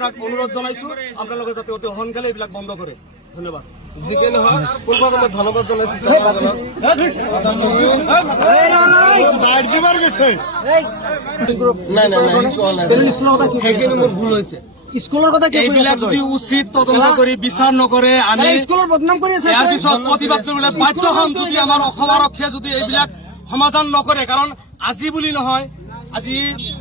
আপোনাক অনুৰোধ জনাইছো আপোনালোকে যাতে অতি সোনকালে এইবিলাক বন্ধ কৰে। ধন্যবাদ। যিকে নহওক পোনপ্ৰথমে ধন্যবাদ জনাইছো। নাই নাই সেইখিনি মোৰ ভুল হৈছে। স্কুলৰ কথা এইবিলাক যদি উচিত তদন্ত কৰি বিচাৰ নকৰে আমি স্কুলৰ বদনাম কৰি আছে। ইয়াৰ পিছত প্ৰতিবাদ কৰিবলৈ বাধ্য হ'ম যদি আমাৰ অসম আৰক্ষীয়ে যদি এইবিলাক সমাধান নকৰে। কাৰণ আজি বুলি নহয়, আজি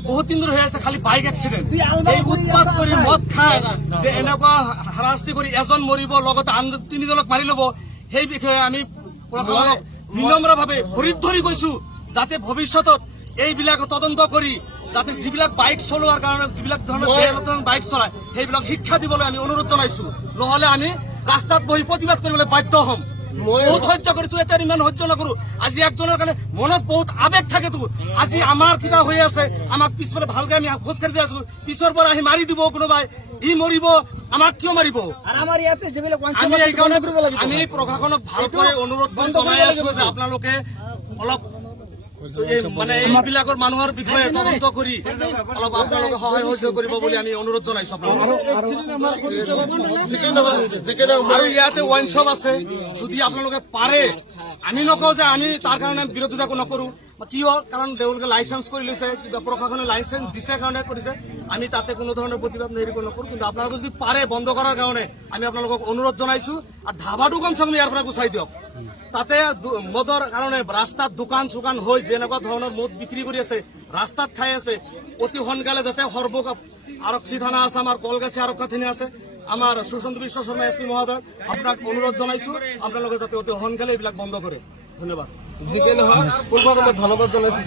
বহুত দিন ধৰি হৈ আছে খালি বাইক এক্সিডেণ্ট। এই উৎপাত কৰি মদ খাই যে এনেকুৱা হাৰাশাস্তি কৰি এজন মৰিব লগতে আন তিনিজনক মাৰি ল'ব, সেই বিষয়ে আমি বিনম্ৰভাৱে ভৰিত ধৰি কৈছো যাতে ভৱিষ্যতত এইবিলাক তদন্ত কৰি যাতে যিবিলাক বাইক চলোৱাৰ কাৰণে যিবিলাক ধৰণৰ বাইক চলায় সেইবিলাক শিক্ষা দিবলৈ আমি অনুৰোধ জনাইছো। নহলে আমি ৰাস্তাত বহি প্ৰতিবাদ কৰিবলৈ বাধ্য হ'ম। বহুত সহ্য কৰিছো, এতিয়া ইমান সহ্য নকৰো। আজি একজনৰ কাৰণে মনত বহুত আবেগ থাকেতো। আজি আমাৰ কিবা হৈ আছে, আমাক পিছফালে ভালকে আমি খোজকাঢ়ি যাই আছো, পিছৰ পৰা আহি মাৰি দিব কোনোবাই, ই মৰিব, আমাক কিয় মাৰিব? আমি এইকাৰণে আমি প্ৰশাসনক ভালকৈ অনুৰোধ জনাই আছো যে আপোনালোকে অলপ মানে এইবিলাকৰ মানুহৰ বিষয়ে তদন্ত কৰি অলপ আপোনালোকে সহায় সহযোগ কৰিব বুলি আমি অনুৰোধ জনাইছো আপোনালোকক। আৰু ইয়াতে ৱাইন শ্বপ আছে, যদি আপোনালোকে পাৰে, আমি নকওঁ যে আমি তাৰ কাৰণে বিৰোধিতা নকৰো। কিয়? কাৰণ তেওঁলোকে লাইচেন্স কৰি লৈছে, কিবা প্ৰশাসনে লাইচেন্স দিছে কাৰণে কৰিছে। আমি তাতে কোনো ধৰণৰ প্ৰতিবাদ হেৰি নকৰো। কিন্তু আপোনালোকে যদি পাৰে বন্ধ কৰাৰ কাৰণে আমি আপোনালোকক অনুৰোধ জনাইছো। আৰু ধাবাটো কমচে কম ইয়াৰ পৰা গুচাই দিয়ক। তাতে মদৰ কাৰণে ৰাস্তাত দোকান চোকান হৈ যেনেকুৱা ধৰণৰ মদ বিক্ৰী কৰি আছে, ৰাস্তাত খাই আছে, অতি সোনকালে যাতে সৰ্ব আৰক্ষী থানা আছে, আমাৰ কলগাছি আৰক্ষী থানা আছে, আমাৰ সুশান্ত বিশ্ব শৰ্মা SP মহোদয়, আপোনাক অনুৰোধ জনাইছো আপোনালোকে যাতে অতি সোনকালে এইবিলাক বন্ধ কৰে। ধন্যবাদ। যিকে নহওক পোনপ্ৰথমে ধন্যবাদ জনাইছো।